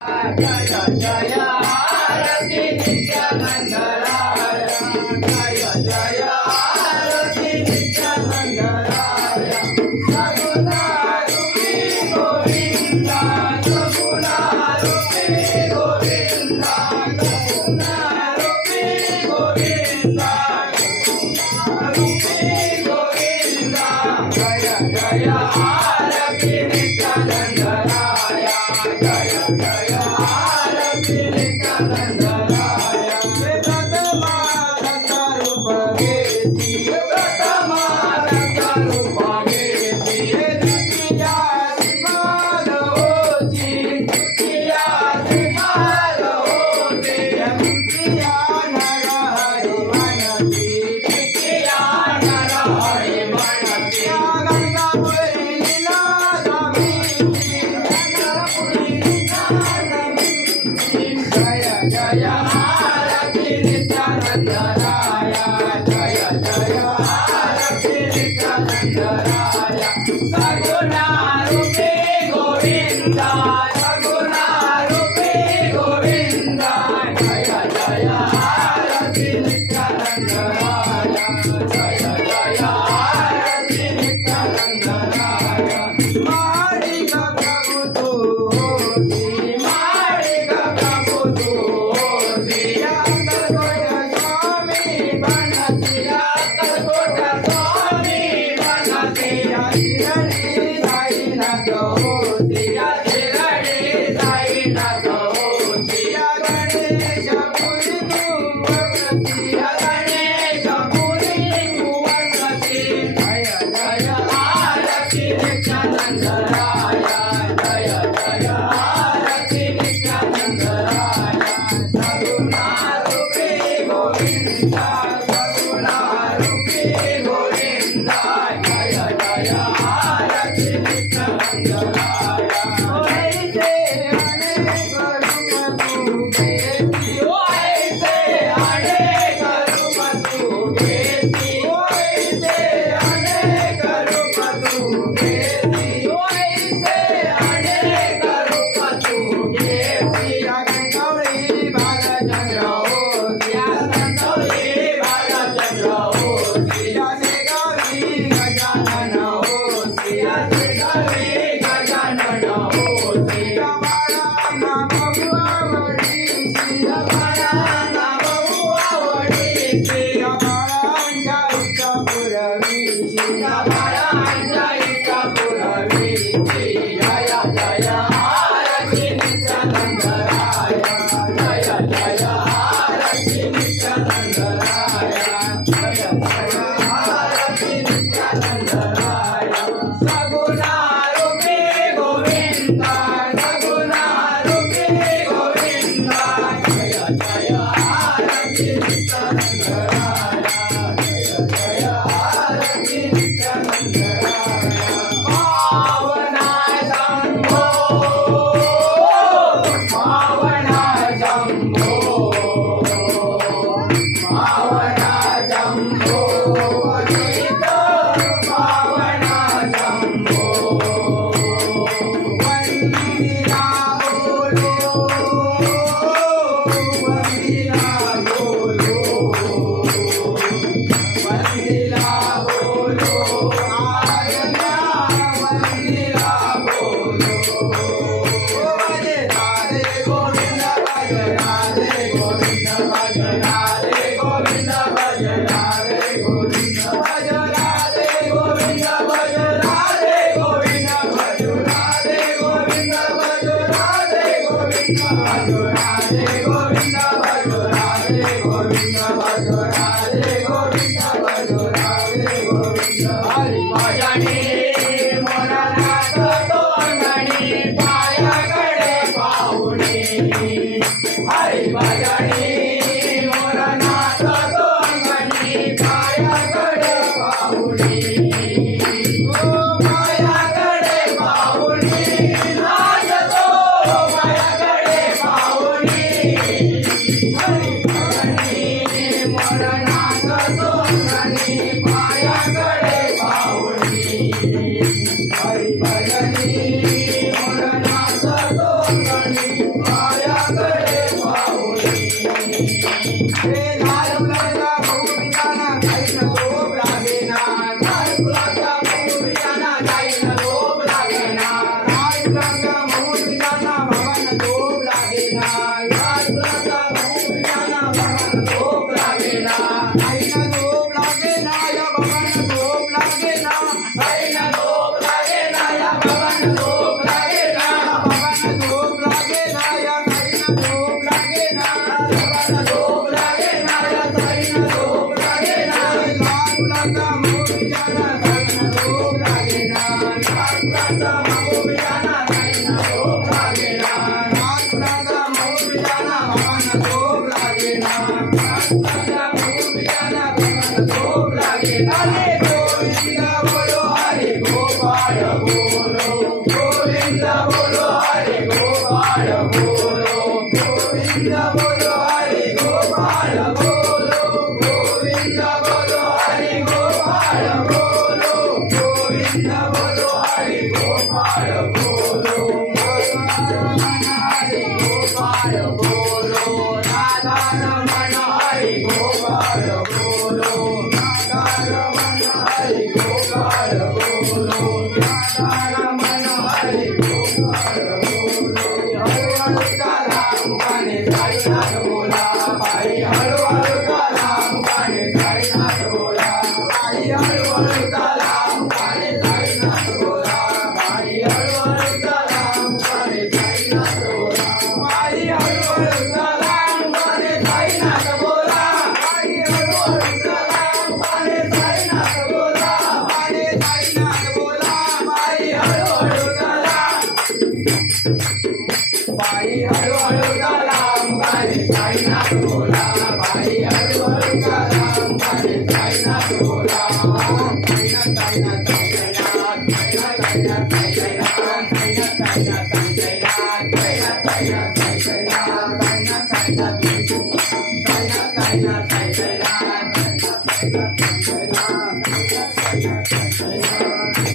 जय जय आरती नित्यानंद राय जय जय आरती नित्यानंद राय सगुणा रूपी गोविंदा सगुणा रूपी गोविंदा सगुणा रूपी गोविंदा रूपी गोविंदा जय जय आरती नित्यानंद राय जय जय आरती नित्यानंद राय व्रतमानंद रूप घेती व्रतमानंद रूप घेती द्वितीया श्रीपाद होती द्वितीया श्रीपाद होती द्वितीया नर हरि मनती द्वितीया नर हरि मनती गंगापुरी लीला दामिनी गंगापुरी लीला दामिनी जय जय आरती नित्यानंद राय जय जय आरती नित्यानंद राय सगुणा रूपी गोविंदा सगुणा रूपी गोविंदा जय जय आरती नित्यानंद राय जय जय आरती नित्यानंद राय माडिग प्रभु तू होती माडिग प्रभु तू होती अक्कलकोट स्वामी बनती अक्कलकोट स्वामी बनती शिरडी साईनाथ होती शिरडी साईनाथ होती गणेशपुरी तू वसती गणेशपुरी तू वसती जय जय आरती नित्यानंद राय जय जय आरती नित्यानंद राय सगुणा रूपी गोविंदा सगुणा रूपी गोविंदा जय जय आरती नित्यानंद राय ऐसे अनेक रूप तू घेती ऐसे अनेक रूप तू घेती ऐसे अनेक रूप तू घेती ऐसे अनेक रूप तू घेती गंगौरी बालचंद्र होती गंगौरी बालचंद्र होती गौरी गजानन होती गौरी गजानन होती गवाळा नाम आवडीची गवाळा नाम आवडीची गवाळांच्या इच्छा पुरवीची गवाळांच्या इच्छा पुरवीची जय जय आरती नित्यानंद राय जय जय आरती नित्यानंद राय जय जय आरती नित्यानंद राय सगुणा रूपी गोविंदा सगुणा रूपी गोविंदा जय जय आरती नित्यानंद राय जय जय आरती नित्यानंद राय पावना शंभो पावना शंभो पावना शंभो पतित पावना शंभो वंदिना बोलो वंदिना बोलो वंदिना बोलो आज्ञा वंदिना बोलो भज राधे गोविंद भज राधे गोविंद भज राधे गोविंद भज राधे गोविंद भज राधे गोविंद भज राधे गोविंद भज राधे गोविंद भज राधे गोविंद भज राधे गोविंद भज राधे गोविंद भज राधे गोविंद भज राधे गोविंद हरि भजनी मोरा नाथ तो अंगणी पायाकडे पाहुणे हरि भजनी मोरा नाथ तो अंगणी पायाकडे पाहुणे ओ पायाकडे पाहुणे नाथ तो पायाकडे पाहुणे हरि भजनी मोरा नाथ तो हळूहळू चला मुकाने साईनाथ बोला बाई हळूहळू चला मुकाने साईनाथ बोला बाई हळूहळू चला मुकाने साईनाथ बोला बाई हळूहळू चला मुकाने साईनाथ बोला बाई हळूहळू चला मुकाने साईनाथ बोला बाई हळूहळू चला मुकाने साईनाथ बोला मुकाने साईनाथ बोला बाई हळूहळू चला बाई हळूहळू चला मुकाने साईनाथ बोला बाई हळूहळू चला मुकाने साईनाथ बोला साईनाथ साईनाथ साईनाथ साईनाथ साईनाथ साईनाथ साईनाथ साईनाथ साईनाथ साईनाथ साईनाथ साईनाथ साईनाथ साईनाथ साईनाथ